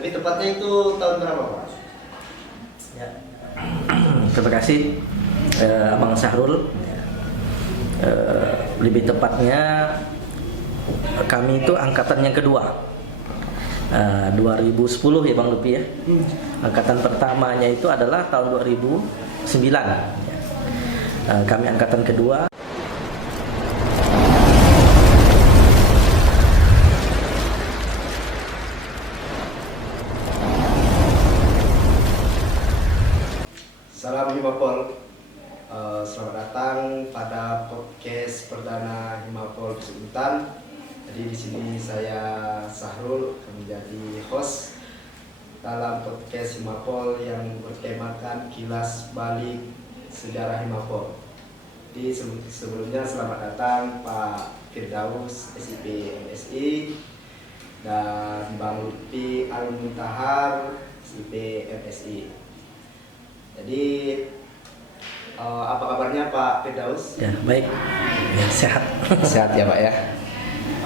Lebih tepatnya itu tahun berapa, Pak? Ya. Terima kasih Abang Syahrul. Lebih tepatnya kami itu angkatan yang kedua. 2010 ya Bang Lupi ya. Angkatan pertamanya itu adalah tahun 2009. Kami angkatan kedua. Salam Himapol. Selamat datang pada podcast perdana Himapol Kesultan. Jadi di sini saya Syahrul akan menjadi host dalam podcast Himapol yang bertemakan kilas balik sejarah Himapol. Jadi sebelumnya selamat datang Pak Firdaus SIP MSI dan Bang Lutfi Al-Muntahar SIP MSI. Jadi apa kabarnya Pak Firdaus? Ya, baik. Ya, sehat. Sehat ya Pak ya.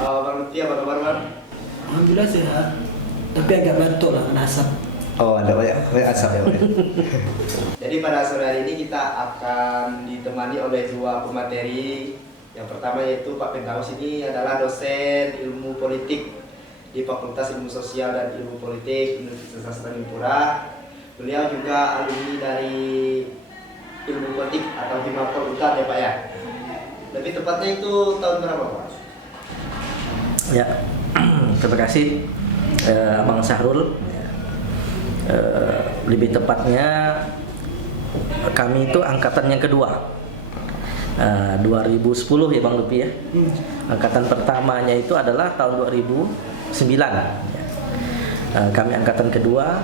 Bang Lutfi apa kabar Bang? Alhamdulillah sehat, tapi agak batuk lah kena asap. Oh ada banyak asap ya Pak. Jadi pada sore hari ini kita akan ditemani oleh dua pemateri. Yang pertama yaitu Pak Firdaus ini adalah dosen ilmu politik di Fakultas Ilmu Sosial dan Ilmu Politik Universitas Tanjungpura. Beliau juga alumni dari ilmu politik atau Himapol UTAN ya Pak ya. Lebih tepatnya itu tahun berapa Pak? Ya, terima kasih Abang Syahrul. Lebih tepatnya kami itu angkatan yang kedua. 2010 ya Bang Lupi ya. Angkatan pertamanya itu adalah tahun 2009. Kami angkatan kedua.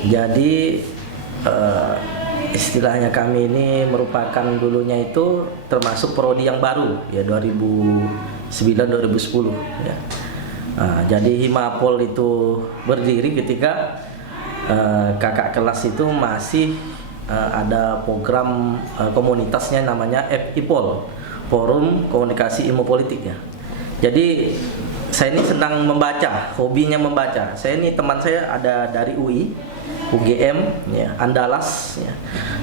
Jadi istilahnya kami ini merupakan dulunya itu termasuk prodi yang baru ya 2009-2010 ya. Jadi Himapol itu berdiri ketika kakak kelas itu masih ada program komunitasnya namanya FIPOL, Forum Komunikasi Ilmu Politik ya. Jadi saya ini senang membaca, hobinya membaca. Saya ini teman saya ada dari UI, UGM, ya, Andalas, ya.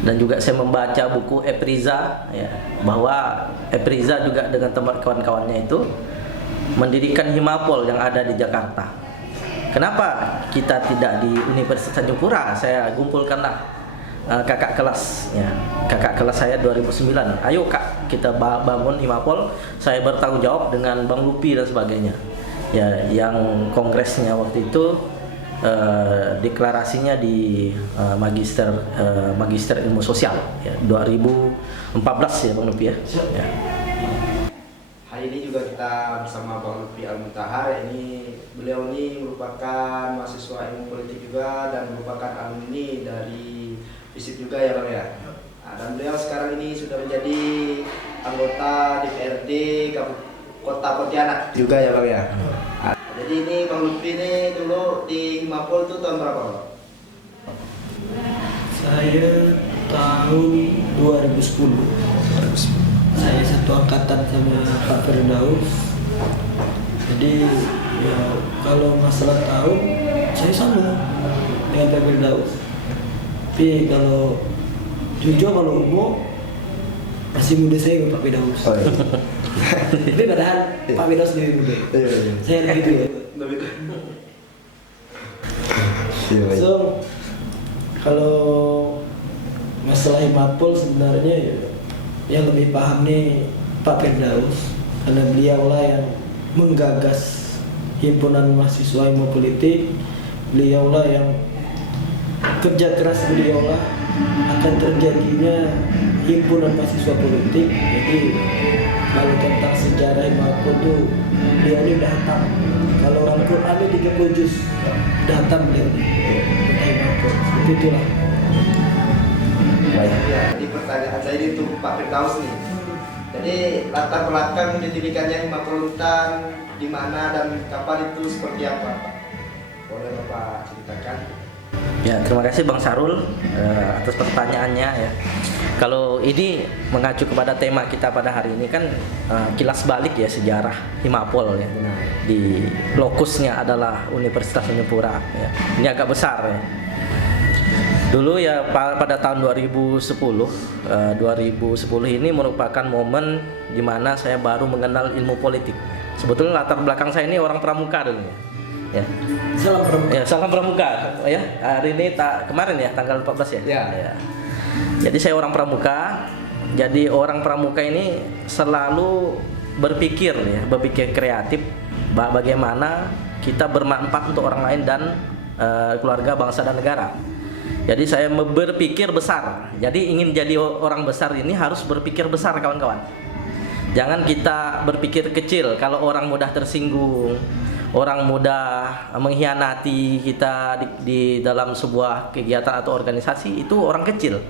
Dan juga saya membaca buku Epriza, ya, bahwa Epriza juga dengan teman kawan-kawannya itu mendirikan Himapol yang ada di Jakarta. Kenapa kita tidak di Universitas Tanjungpura? Saya kumpulkanlah kakak kelas, ya. Kakak kelas saya 2009. Ayo Kak, kita bangun Himapol. Saya bertanggung jawab dengan Bang Lupi dan sebagainya. Ya, yang kongresnya waktu itu deklarasinya di Magister Ilmu Sosial ya 2014 ya Bang Lupi ya. Ya. Hari ini juga kita bersama Bang Lutfi Al-Muntahar. Beliau ini merupakan mahasiswa ilmu politik juga dan merupakan alumni dari FISIP juga ya Bang ya. Dan beliau sekarang ini sudah menjadi anggota DPRD Kota Pontianak juga ya Bang ya. Jadi ini Bang Lutfi ini dulu di Himapol itu tahun berapa Bang? Saya tahun 2010. Saya satu angkatan sama Pak Firdaus. Jadi ya kalau masalah tahun saya sama dengan Pak Firdaus. Tapi kalau jujur kalau umur masih muda saya Pak Firdaus. Oh, iya. Tapi padahal Pak Firdaus lebih muda. Iya. Saya lebih tua. Iya. So kalau masalah Himapol sebenarnya ya, yang lebih paham nih Pak Firdaus, karena beliau lah yang menggagas himpunan mahasiswa ilmu politik. Beliau lah yang kerja keras beliau lah akan terjadinya himpunan mahasiswa politik. Jadi kalau tentang sejarah Himapol tuh beliau ini udah hatam. Kalau orang Quran ini 30 juz udah hatam beliau tentang Himapol. Seperti itulah. Ya, jadi pertanyaan saya ini untuk Pak Firdaus nih. Jadi latar belakang didirikannya Himapol UTAN di mana dan kapan itu seperti apa Pak? Boleh Bapak ceritakan? Ya, terima kasih Bang Sarul atas pertanyaannya ya. Kalau ini mengacu kepada tema kita pada hari ini kan kilas balik ya sejarah Himapol ya. Di lokusnya adalah Universitas Jayapura ya. Ini agak besar ya. Dulu ya pada tahun 2010 ini merupakan momen di mana saya baru mengenal ilmu politik. Sebetulnya latar belakang saya ini orang pramuka dulu ya. Salam pramuka. Ya, salam pramuka ya. Hari ini kemarin ya tanggal 14 ya. Ya. Jadi saya orang pramuka. Jadi orang pramuka ini selalu berpikir kreatif bagaimana kita bermanfaat untuk orang lain dan keluarga, bangsa dan negara. Jadi saya berpikir besar. Jadi ingin jadi orang besar ini harus berpikir besar kawan-kawan. Jangan kita berpikir kecil. Kalau orang mudah tersinggung, orang mudah mengkhianati kita di dalam sebuah kegiatan atau organisasi, itu orang kecil.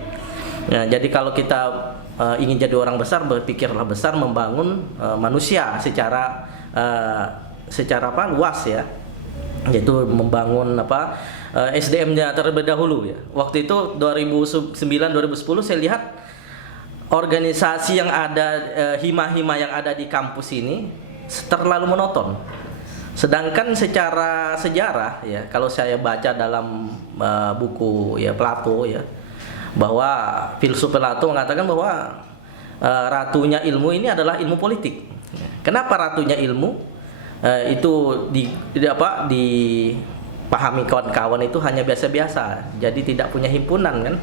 Nah, jadi kalau kita ingin jadi orang besar, berpikirlah besar, membangun manusia secara luas ya. Yaitu membangun SDM-nya terlebih dahulu ya. Waktu itu 2009-2010 saya lihat organisasi yang ada hima-hima yang ada di kampus ini terlalu monoton. Sedangkan secara sejarah ya, kalau saya baca dalam buku ya Plato ya, bahwa filsuf Plato mengatakan bahwa ratunya ilmu ini adalah ilmu politik. Kenapa ratunya ilmu? Itu dipahami kawan-kawan itu hanya biasa-biasa, jadi tidak punya himpunan kan.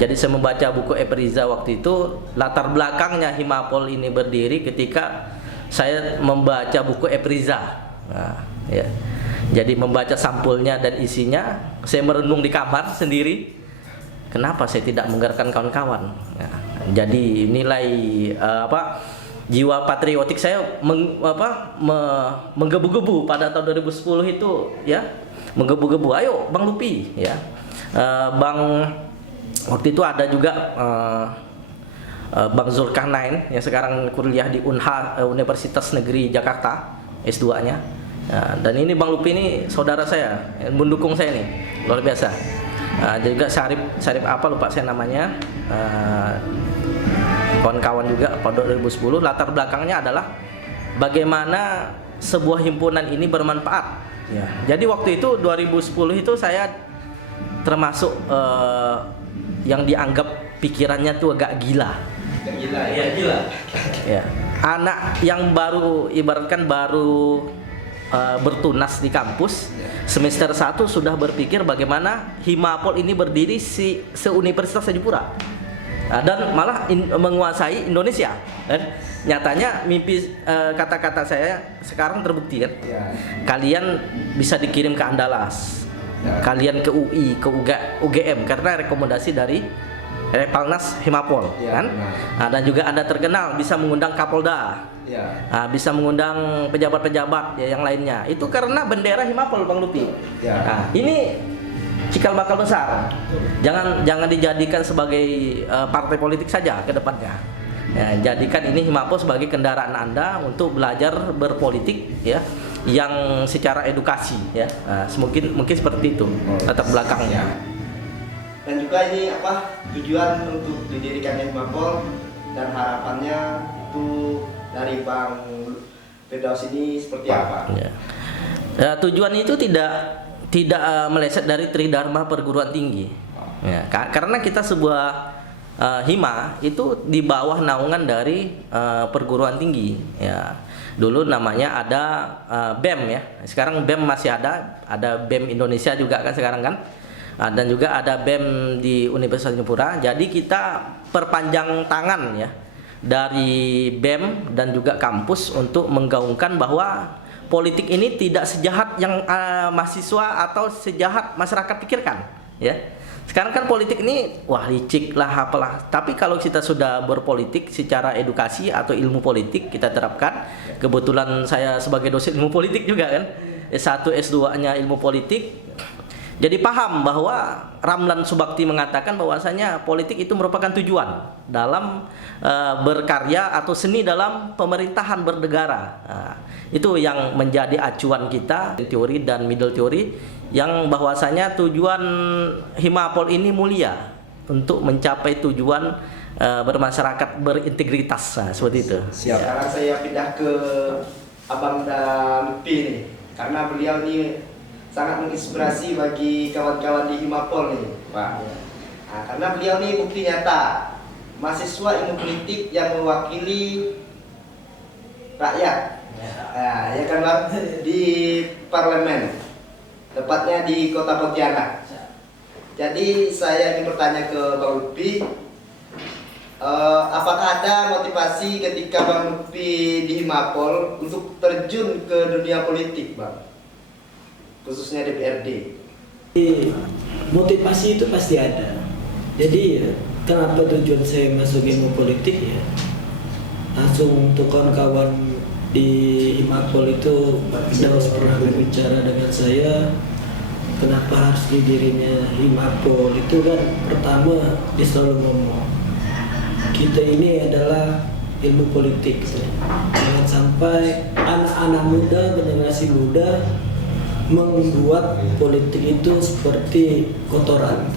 Jadi saya membaca buku Epriza waktu itu, latar belakangnya Himapol ini berdiri ketika saya membaca buku Epriza. Ya. Jadi membaca sampulnya dan isinya, saya merenung di kamar sendiri, kenapa saya tidak menggerakkan kawan-kawan. Jadi nilai jiwa patriotik saya menggebu-gebu pada tahun 2010 itu ya, menggebu-gebu. Ayo Bang Lupi ya, Bang waktu itu ada juga Bang Zulkarnain yang sekarang kuliah di Universitas Negeri Jakarta S2-nya. Dan ini Bang Lupi ini saudara saya, mendukung saya nih luar biasa. Juga Syarif apa lupa saya namanya. Kawan-kawan juga pada 2010, latar belakangnya adalah bagaimana sebuah himpunan ini bermanfaat ya. Jadi waktu itu 2010 itu saya termasuk yang dianggap pikirannya tuh agak gila. Gila ya. Ya, gila. Ya. Anak yang baru ibaratkan bertunas di kampus semester 1 sudah berpikir bagaimana Himapol ini berdiri se-Universitas Jayapura. Dan malah menguasai Indonesia kan. Nyatanya mimpi kata-kata saya sekarang terbukti kan ya. Kalian bisa dikirim ke Andalas ya. Kalian ke UI, ke UGM karena rekomendasi dari Repalnas Himapol ya, kan dan juga Anda terkenal bisa mengundang Kapolda ya. Bisa mengundang pejabat-pejabat ya, yang lainnya itu karena bendera Himapol Bang Lupi ya. Ini cikal bakal besar. Jangan dijadikan sebagai partai politik saja ke depannya. Ya, jadikan ini Himapol sebagai kendaraan Anda untuk belajar berpolitik ya, yang secara edukasi ya. Mungkin seperti itu latar belakangnya. Dan juga ini tujuan untuk didirikannya Himapol dan harapannya itu dari Bang Firdaus ini seperti apa? Ya, tujuan itu tidak meleset dari Tridharma perguruan tinggi ya, karena kita sebuah hima itu di bawah naungan dari perguruan tinggi ya. Dulu namanya ada BEM ya, sekarang BEM masih ada BEM Indonesia juga kan sekarang kan, dan juga ada BEM di Universitas Jayapura. Jadi kita perpanjang tangan ya dari BEM dan juga kampus untuk menggaungkan bahwa politik ini tidak sejahat yang mahasiswa atau sejahat masyarakat pikirkan ya. Sekarang kan politik ini wah licik lah apalah. Tapi kalau kita sudah berpolitik secara edukasi atau ilmu politik kita terapkan. Kebetulan saya sebagai dosen ilmu politik juga kan. S1 S2-nya ilmu politik. Jadi paham bahwa Ramlan Subakti mengatakan bahwasanya politik itu merupakan tujuan dalam berkarya atau seni dalam pemerintahan bernegara. Itu yang menjadi acuan kita, teori dan middle teori yang bahwasanya tujuan Himapol ini mulia untuk mencapai tujuan bermasyarakat berintegritas, nah, seperti itu. Siap. Sekarang saya pindah ke Abang Lupi nih, karena beliau nih sangat menginspirasi bagi kawan-kawan di Himapol nih, Pak. Nah, karena beliau nih bukti nyata mahasiswa ilmu politik yang mewakili rakyat, nah, ya kan Bang, di parlemen, tepatnya di Kota Pontianak. Jadi saya ingin bertanya ke Bang Lupi, apakah ada motivasi ketika Bang Lupi di Himapol untuk terjun ke dunia politik, Bang? Khususnya DPRD. Motivasi itu pasti ada. Jadi ya, kenapa tujuan saya masuk ilmu politik ya? Langsung untuk kawan-kawan di Himapol itu Pak Firdaus pernah berbicara dengan saya, kenapa harus didirinya Himapol. Itu kan pertama dia selalu ngomong, kita ini adalah ilmu politik. Jangan sampai anak-anak muda, generasi muda membuat politik itu seperti kotoran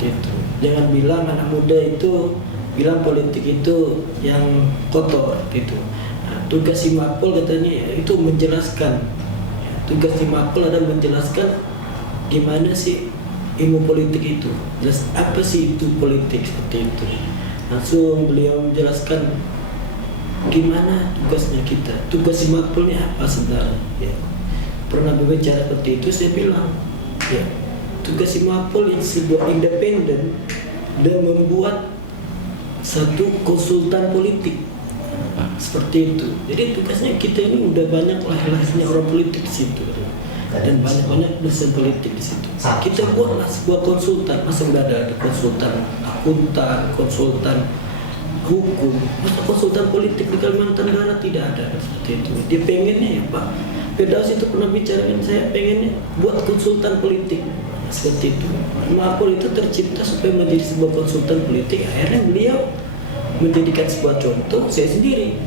gitu. Jangan bilang anak muda itu bilang politik itu yang kotor gitu. Nah, tugas Himapol katanya ya, itu menjelaskan. Ya, tugas Himapol adalah menjelaskan gimana sih ilmu politik itu, jelas apa sih itu politik, seperti itu. Langsung beliau menjelaskan gimana tugasnya kita, tugas Himapolnya apa sebenarnya. Ya. Pernah berbicara seperti itu, saya bilang ya, tugas Himapol yang sebuah independen dan membuat satu konsultan politik seperti itu. Jadi tugasnya kita ini udah banyak lahir-lahirnya orang politik di situ dan banyak dosen politik di situ. Kita buatlah sebuah konsultan, masa udah ada konsultan akuntan, konsultan hukum, masa konsultan politik di Kalimantan Barat tidak ada seperti itu. Dia pengennya ya Pak Firdaus itu pernah bicara dengan saya, pengennya buat konsultan politik seperti itu. Himapol itu tercipta supaya menjadi sebuah konsultan politik. Akhirnya beliau menjadikan sebuah contoh, saya sendiri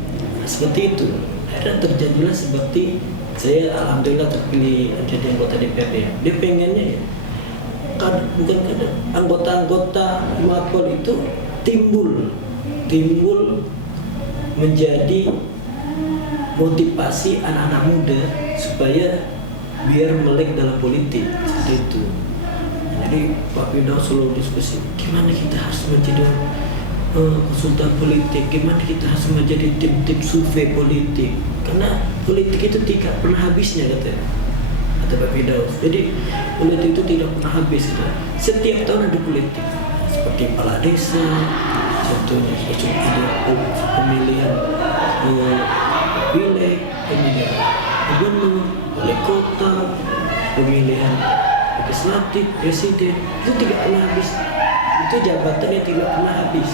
seperti itu. Akhirnya terjadilah seperti saya, alhamdulillah terpilih menjadi anggota DPRD. Dia pengennya ya, bukan kadang anggota-anggota Himapol itu timbul menjadi motivasi anak-anak muda supaya biar melek dalam politik seperti itu. Jadi Pak Firdaus selalu diskusi gimana kita harus menjadi konsultan politik, gimana kita harus menjadi tim-tim survei politik, karena politik itu tidak pernah habisnya kata Pak Firdaus. Jadi politik itu tidak pernah habis gitu. Setiap tahun ada politik seperti kepala desa, contohnya ada pemilihan pileg, pemilihan gubernur, wali kota, pemilihan legislatif, presiden, itu tidak pernah habis. Itu jabatan yang tidak pernah habis,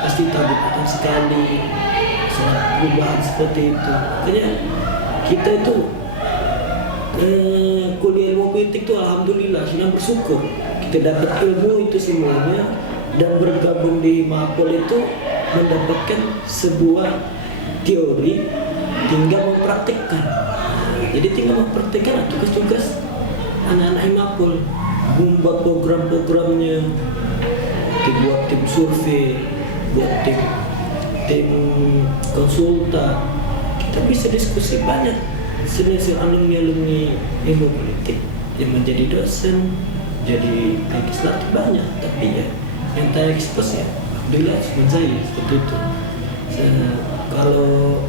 pasti tahun sekali soal perubahan seperti itu. Makanya kita itu kuliah ilmu politik itu alhamdulillah sudah bersyukur kita dapat ilmu itu semuanya, dan bergabung di Himapol itu mendapatkan sebuah teori, tinggal mempraktikkan. Jadi tinggal mempraktikkan tugas-tugas anak-anak Himapol, membuat program-programnya, dibuat tim survei, buat tim konsultan. Kita bisa diskusi banyak senior alumni ilmu politik yang menjadi dosen, jadi legislatif banyak, tapi ya yang terekspos ya alhamdulillah cuma saya seperti itu. Kalau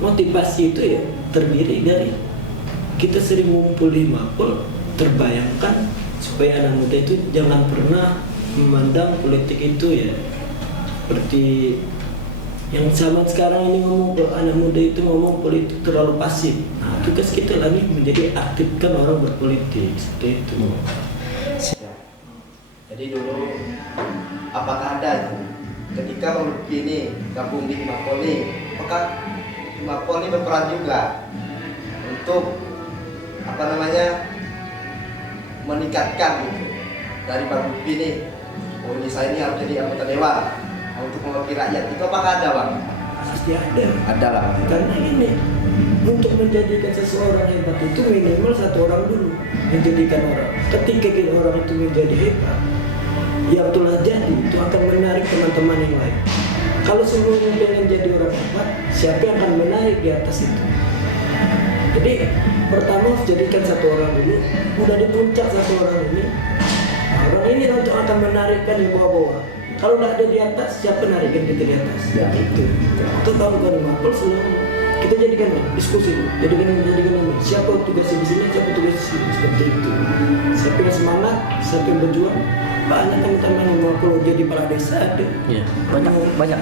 motivasi itu ya terdiri dari kita sering ngumpul di Himapol, terbayangkan supaya anak muda itu jangan pernah memandang politik itu ya seperti yang zaman sekarang ini ngomong, anak muda itu ngomong politik terlalu pasif. Nah, tugas kita lagi menjadi aktifkan orang berpolitik seperti itu. Jadi dulu apakah ada ketika Bang Lupi ini gabung di Himapol nih, apakah Himapol ini berperan juga untuk meningkatkan gitu dari Bang Lupi nih, oh ini saya ini harus jadi anggota dewan untuk mewakili rakyat, itu apakah ada Bang? Pasti ada. Ada lah. Karena ini untuk menjadikan seseorang hebat itu minimal satu orang dulu menjadikan orang. Ketika orang itu menjadi hebat, yang telah jadi itu akan menarik teman-teman yang lain. Kalau seluruhnya pengen jadi orang hebat, siapa yang akan menarik di atas itu? Jadi pertama harus jadikan satu orang dulu, udah di puncak satu orang ini, orang ini untuk akan menarikkan di bawah-bawah. Kalau udah ada di atas, siapa narikin kita di atas? Ya itu. Itu kalau kan Himapol selalu kita jadikan diskusi, jadikan siapa tugasnya di sini, siapa tugasnya di sini, seperti itu. Siapa yang semangat, siapa yang berjuang. Banyak teman-teman yang mau kalau jadi kepala desa ada. Iya, banyak.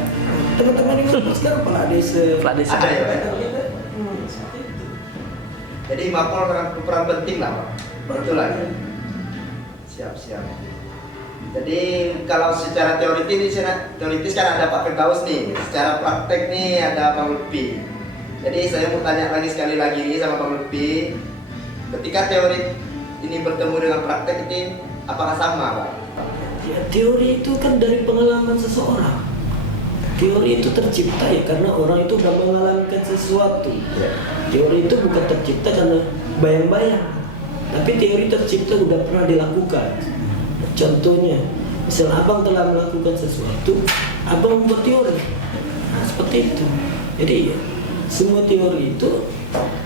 Teman-teman yang mau sekarang kepala desa. Kepala desa. Ada ya, Pak? Jadi Himapol berperan penting lah, Pak. Betul lah. Siap. Jadi kalau secara teoritis kan ada Pak Firdaus nih, secara praktek nih ada Bang Lutfi. Jadi saya mau tanya lagi sekali lagi nih sama Bang Lutfi, ketika teori ini bertemu dengan praktek ini apakah sama, Pak? Ya, teori itu kan dari pengalaman seseorang. Teori itu tercipta ya karena orang itu sudah mengalami sesuatu. Ya. Teori itu bukan tercipta karena bayang-bayang, tapi teori tercipta sudah pernah dilakukan. Contohnya, misal abang telah melakukan sesuatu, abang membuat teori. Nah, seperti itu. Jadi ya, semua teori itu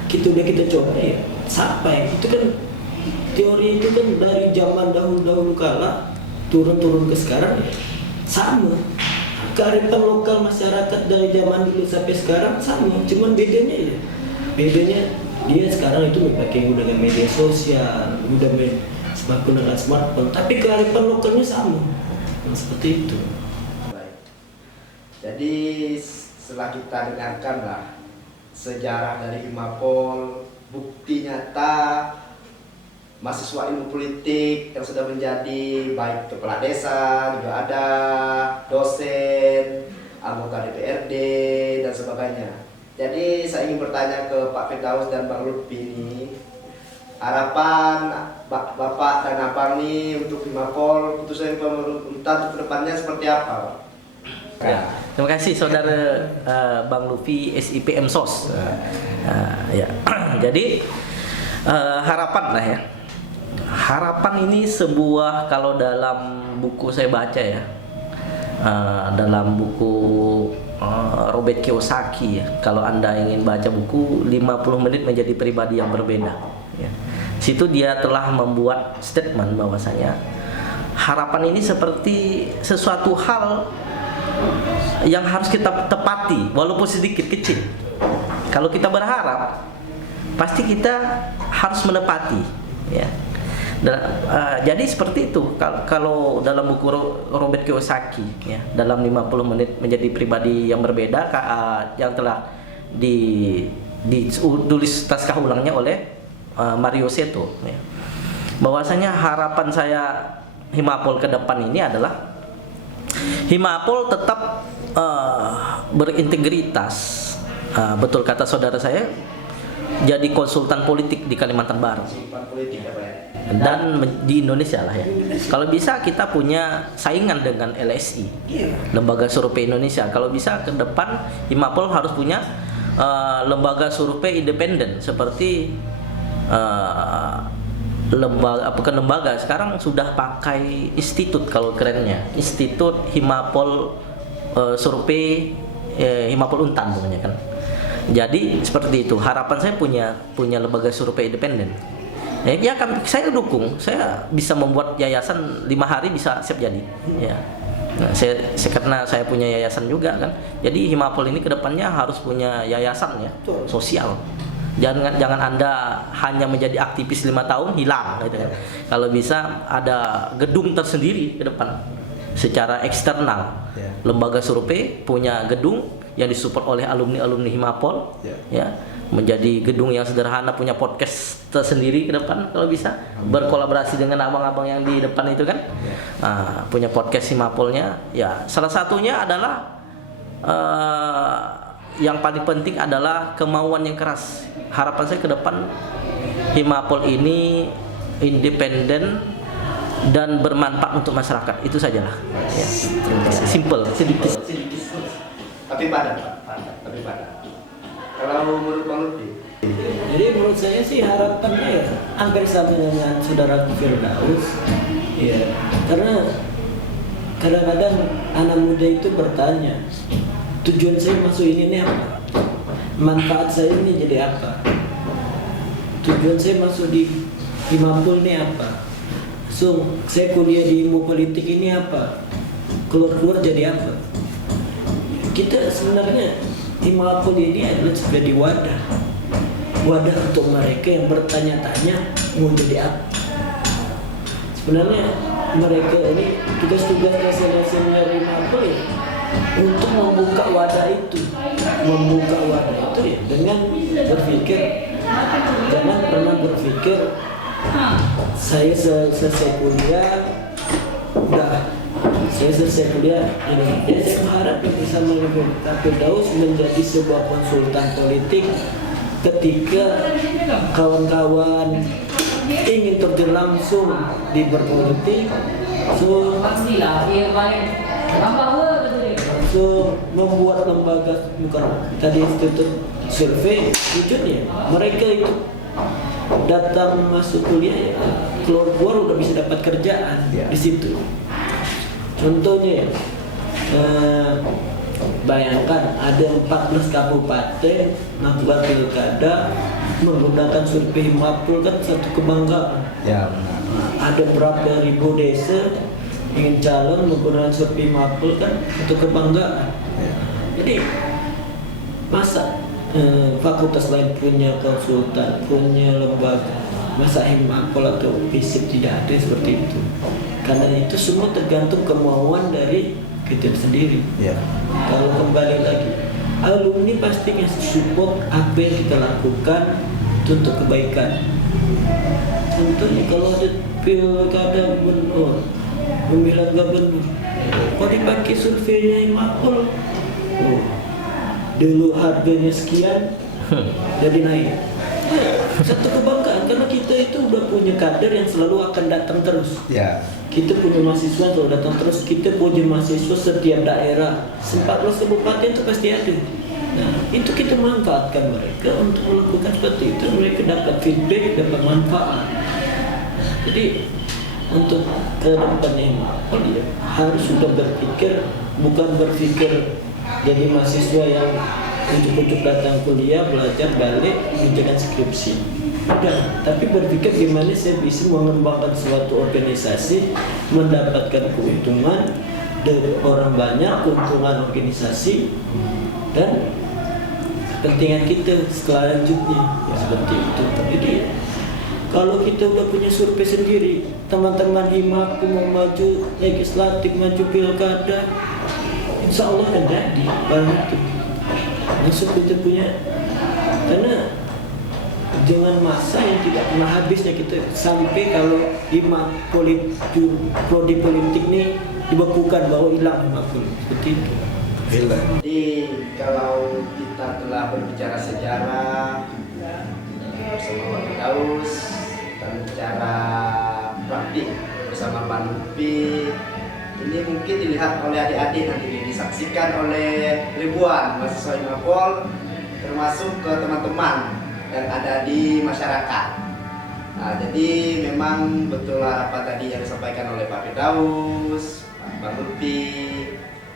kita coba ya sampai itu kan teori itu kan dari zaman dahulu kala turun ke sekarang ya sama. Kearifan lokal masyarakat dari zaman dulu sampai sekarang sama, cuman bedanya dia sekarang itu menggunakan media sosial, udah menggunakan smartphone, tapi kearifan lokalnya sama. Nah, seperti itu. Baik. Jadi setelah kita dengarkan lah sejarah dari Himapol, bukti nyata mahasiswa ilmu politik yang sudah menjadi baik kepala desa, juga ada dosen, anggota DPRD dan sebagainya. Jadi saya ingin bertanya ke Pak Firdaus dan Bang Lutfi ini, harapan Bapak dan Abang nih untuk Himapol, putusan pemerintah untuk kedepannya seperti apa, Pak? Ya. Terima kasih saudara Bang Lutfi SIPM SOS. Ya. Jadi harapan lah ya. Harapan ini sebuah, kalau dalam buku saya baca ya, dalam buku Robert Kiyosaki ya, kalau Anda ingin baca buku 50 menit menjadi pribadi yang berbeda ya. Situ dia telah membuat statement bahwasanya harapan ini seperti sesuatu hal yang harus kita tepati walaupun sedikit kecil. Kalau kita berharap pasti kita harus menepati ya. Jadi seperti itu kalau dalam buku Robert Kiyosaki ya, dalam 50 menit menjadi pribadi yang berbeda yang telah ditulis naskah ulangnya oleh Mario Seto ya. Bahwasanya harapan saya Himapol ke depan ini adalah Himapol tetap berintegritas, betul kata saudara saya, jadi konsultan politik di Kalimantan Baru. Politik apa ya? Dan di Indonesia lah ya. Kalau bisa kita punya saingan dengan LSI, Lembaga Survei Indonesia. Kalau bisa ke depan Himapol harus punya lembaga survei independen seperti lembaga sekarang sudah pakai institut, kalau kerennya Institut Himapol Survei Himapol Untan namanya kan. Jadi seperti itu. Harapan saya punya lembaga survei independen. Ya kan saya dukung. Saya bisa membuat yayasan 5 hari bisa siap jadi. Ya. Nah, karena saya punya yayasan juga kan. Jadi Himapol ini kedepannya harus punya yayasan ya, sosial. Jangan Anda hanya menjadi aktivis 5 tahun hilang gitu kan. Kalau bisa ada gedung tersendiri ke depan secara eksternal. Lembaga survei punya gedung yang disupport oleh alumni Himapol ya, menjadi gedung yang sederhana, punya podcast tersendiri ke depan kalau bisa, berkolaborasi dengan abang-abang yang di depan itu kan. Nah, punya podcast Himapolnya ya. Salah satunya adalah yang paling penting adalah kemauan yang keras. Harapan saya ke depan Himapol ini independen dan bermanfaat untuk masyarakat. Itu sajalah ya. Simple, sedikit. Tapi padat. Kalau menurut Bang Lutfi? Jadi menurut saya sih harapannya ya hampir sama dengan saudara Firdaus. Ya, karena kadang-kadang anak muda itu bertanya, tujuan saya masuk ini nih apa? Manfaat saya ini jadi apa? Tujuan saya masuk di Himapol ini apa? So, saya kuliah di ilmu politik ini apa? Keluar-keluar jadi apa? Kita sebenarnya Himapol ini adalah sebagai wadah untuk mereka yang bertanya-tanya mau jadi apa. Sebenarnya mereka ini tugas-tugas dosen-dosennya Himapol ya untuk membuka wadah itu ya dengan berpikir, jangan pernah berpikir saya selesai kuliah saya selesai kuliah ini. Ya, saya mengharap bersama Pak Firdaus menjadi sebuah konsultan politik ketika kawan-kawan ingin terjun langsung di berpolitik, so membuat lembaga, bukan tadi institut survei, wujudnya mereka itu datang masuk kuliah ya, keluar udah bisa dapat kerjaan di situ. Contohnya ya, bayangkan ada 14 kabupaten melakukan pilkada menggunakan survei Himapol, kan satu kebanggaan. Ya. Ada berapa ribu desa ingin calon menggunakan survei Himapol, kan satu kebanggaan. Jadi masa fakultas lain punya konsultan, punya lembaga, masa Himapol atau FISIP tidak ada seperti itu? Karena itu semua tergantung kemauan dari kita sendiri. Ya. Kalau kembali lagi, alumni pasti ngasih support apa yang kita lakukan untuk kebaikan. Contohnya kalau ada pilkada gubernur, pemilihan gubernur, kok dipakai surveinya Himapol? Oh, dulu harganya sekian, jadi naik. Satu kebanggaan karena kita itu udah punya kader yang selalu akan datang terus. Ya. Kita punya mahasiswa yang datang terus, kita punya mahasiswa setiap daerah, 14 kabupaten itu pasti ada. Nah, itu kita manfaatkan mereka untuk melakukan seperti itu, mereka dapat feedback, dapat manfaat. Jadi untuk ke depannya ya, harus sudah berpikir, bukan berpikir jadi mahasiswa yang ujuk-ujuk datang kuliah, belajar, balik, mengerjakan skripsi. Udah, tapi berpikir gimana saya bisa mengembangkan suatu organisasi, mendapatkan keuntungan dari orang banyak, keuntungan organisasi, dan kepentingan kita selanjutnya ya, seperti itu. Jadi kalau kita udah punya survei sendiri, teman-teman Himapol mau maju legislatif, maju pilkada, insya Allah akan jadi banget itu. Masuk kita punya, karena dengan masa yang tidak pernah habisnya kita sampai kalau prodi politik ini dibekukan bahwa hilang Himapol seperti itu. Jadi kalau kita telah berbicara sejarah bersama Pak Firdaus dan bicara praktik bersama Pak Lutfi, ini mungkin dilihat oleh adik-adik nanti disaksikan oleh ribuan mahasiswa Himapol, termasuk ke teman-teman yang ada di masyarakat. Nah, jadi memang betul apa tadi yang disampaikan oleh Pak Firdaus, Bang Lutfi.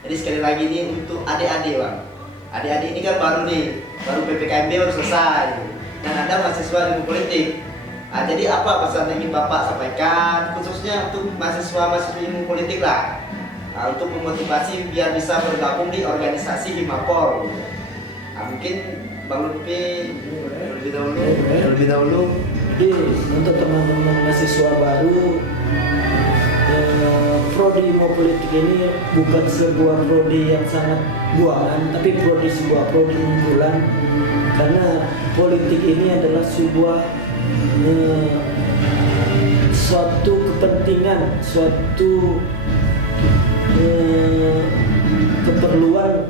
Jadi sekali lagi ini untuk adik-adik, Bang. Adik-adik ini kan baru PPKMB baru selesai dan ada mahasiswa ilmu politik. Nah, jadi apa pesan yang ingin Bapak sampaikan khususnya untuk mahasiswa ilmu politik lah, untuk memotivasi biar bisa bergabung di organisasi Himapol. Nah, mungkin Bang Lutfi lebih dahulu. Jadi untuk teman-teman mahasiswa baru, prodi ilmu politik ini bukan sebuah prodi yang sangat buangan, tapi sebuah prodi unggulan, karena politik ini adalah sebuah suatu kepentingan, suatu keperluan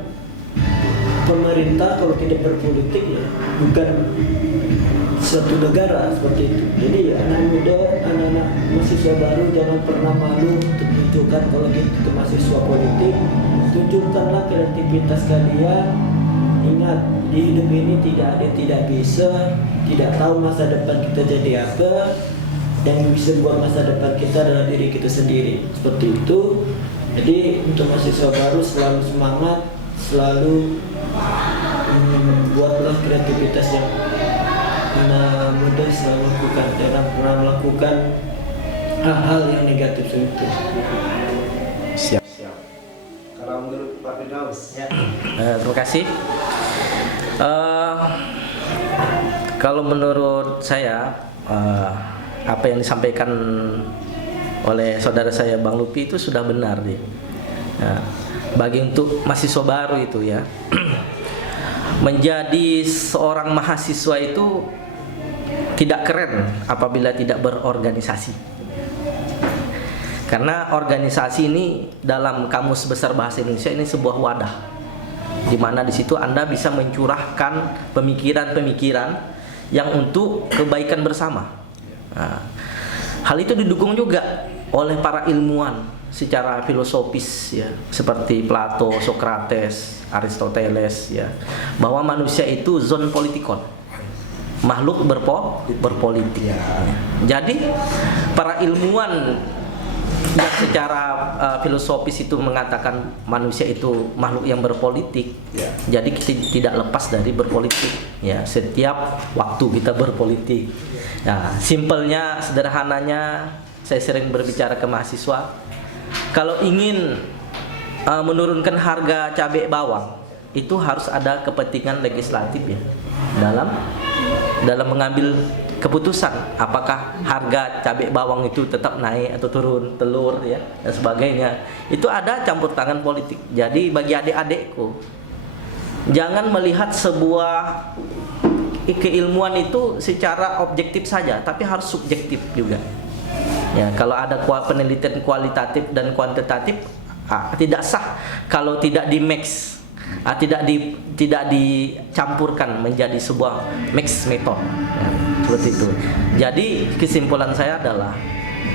pemerintah. Kalau tidak berpolitik ya bukan suatu negara seperti itu. Jadi anak muda, anak-anak mahasiswa baru jangan pernah malu untuk menunjukkan kalau gitu ke mahasiswa politik. Tunjukkanlah kreativitas kalian. Ingat ingat di hidup ini tidak ada yang tidak bisa, tidak tahu masa depan kita jadi apa, dan yang bisa buat masa depan kita adalah diri kita sendiri. Seperti itu. Jadi untuk mahasiswa baru selalu semangat, selalu buatlah kreativitas yang mudah selalu lakukan, jangan pernah melakukan hal-hal yang negatif seperti itu. Siap. Kalau menurut Pak Firdaus? Ya. Terima kasih. Kalau menurut saya apa yang disampaikan oleh saudara saya Bang Lupi itu sudah benar dia. Nah, bagi untuk mahasiswa baru itu ya, menjadi seorang mahasiswa itu tidak keren apabila tidak berorganisasi. Karena organisasi ini dalam Kamus Besar Bahasa Indonesia ini sebuah wadah, di mana di situ Anda bisa mencurahkan pemikiran-pemikiran yang untuk kebaikan bersama. Nah, hal itu didukung juga oleh para ilmuwan secara filosofis ya, seperti Plato, Socrates, Aristoteles ya, bahwa manusia itu zon politikon, makhluk berpolitik. Jadi para ilmuwan yang secara filosofis itu mengatakan manusia itu makhluk yang berpolitik. Jadi kita tidak lepas dari berpolitik ya, setiap waktu kita berpolitik. Nah, simpelnya, sederhananya, saya sering berbicara ke mahasiswa, kalau ingin menurunkan harga cabai bawang itu harus ada kepentingan legislatif ya, dalam mengambil keputusan apakah harga cabai bawang itu tetap naik atau turun, telur ya dan sebagainya. Itu ada campur tangan politik. Jadi bagi adik-adikku, jangan melihat sebuah keilmuan itu secara objektif saja, tapi harus subjektif juga. Ya, kalau ada penelitian kualitatif dan kuantitatif tidak sah kalau tidak di mix, tidak dicampurkan menjadi sebuah mix method. Ya, seperti itu. Jadi kesimpulan saya adalah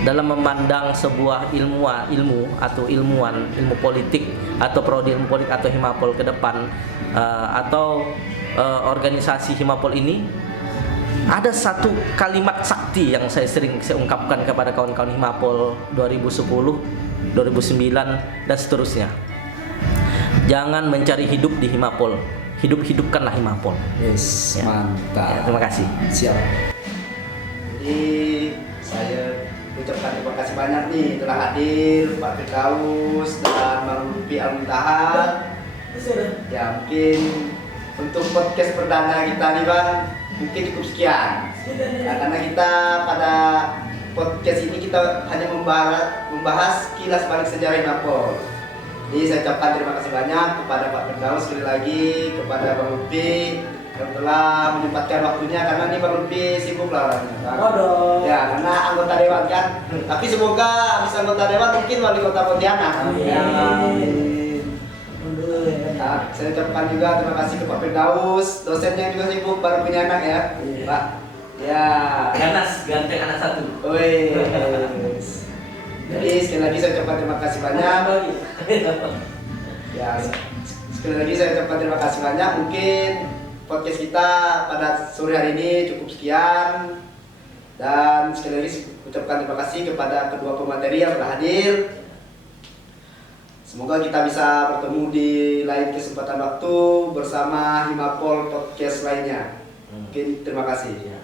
dalam memandang sebuah ilmu atau ilmuwan, ilmu politik atau prodi ilmu politik atau Himapol ke depan atau organisasi Himapol ini, ada satu kalimat sakti yang saya ungkapkan kepada kawan-kawan Himapol 2010, 2009 dan seterusnya. Jangan mencari hidup di Himapol, hidupkanlah Himapol. Yes, Ya. mantap. Ya, terima kasih. Siap. Jadi saya ucapkan terima kasih banyak nih telah hadir Pak Firdaus dan Bang Lupi Al-Muntahar. Ya, mungkin untuk podcast perdana kita nih Bang, mungkin cukup sekian. Nah, karena kita pada podcast ini kita hanya membahas kilas balik sejarah Himapol. Jadi saya ucapkan terima kasih banyak kepada Pak Firdaus, sekali lagi kepada Bang Lupi yang telah menyempatkan waktunya, karena ini Bang Lupi sibuk lah orangnya. Ya, karena anggota dewan kan. Tapi semoga bisa anggota dewan mungkin wali kota Pontianak. Ya. Nah, saya ucapkan juga terima kasih ke Pak Firdaus, dosennya juga sibuk baru punya anak ya, Pak. Ya. Ganas, ganteng anak satu. Wes. Jadi sekali lagi saya ucapkan terima kasih banyak. Ya, sekali lagi saya ucapkan terima kasih banyak. Mungkin podcast kita pada sore hari ini cukup sekian. Dan sekali lagi ucapkan terima kasih kepada kedua pemateri yang telah hadir. Semoga kita bisa bertemu di lain kesempatan waktu bersama Himapol podcast lainnya. Mungkin terima kasih.